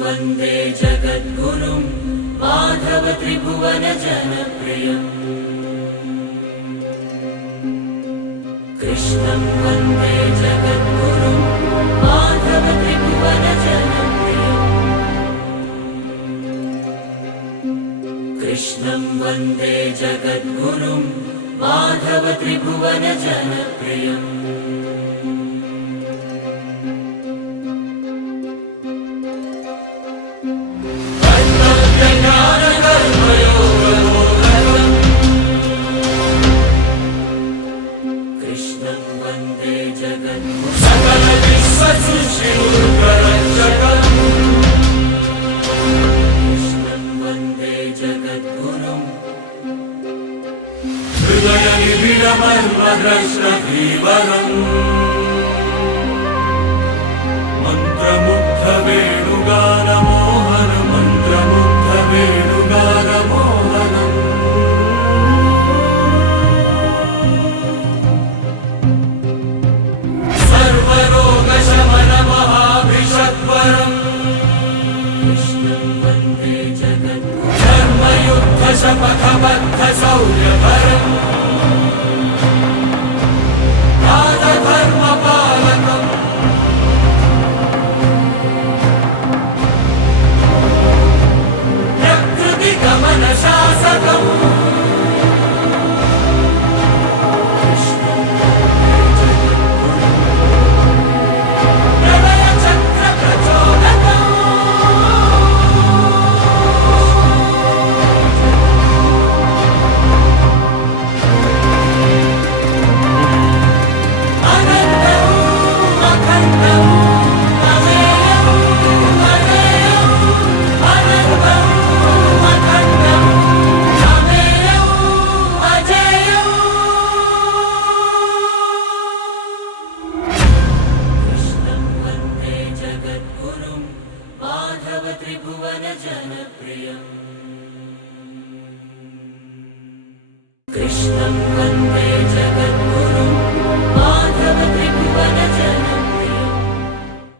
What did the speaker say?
वन्दे जगद्गुरुं माधव त्रिभुवन जनप्रियम् कृष्णं वन्दे जगद्गुरुं माधव त्रिभुवन जनप्रियम् कृष्णं वन्दे जगद्गुरुं माधव त्रिभुवन जनप्रियम् कृष्णं वन्दे जगद्गुरुं सकल विश्वसृष्टिरक्षकम् कृष्णं वन्दे जगद्गुरुं हृदयनिबिडमर्मद्रष्टधीवरम् मन्त्रमुग्धवेणुगानमोहन मन्त्रमुग्धवेणुगानमोहनम् सर्वरोगशमनमहाभिषग्वरम् कृष्णं वन्दे जगद्गुरुं धर्मयुद्धशपथबद्धशौर्यभरम् राजधर्मपालकम् प्रकृतिगमनशा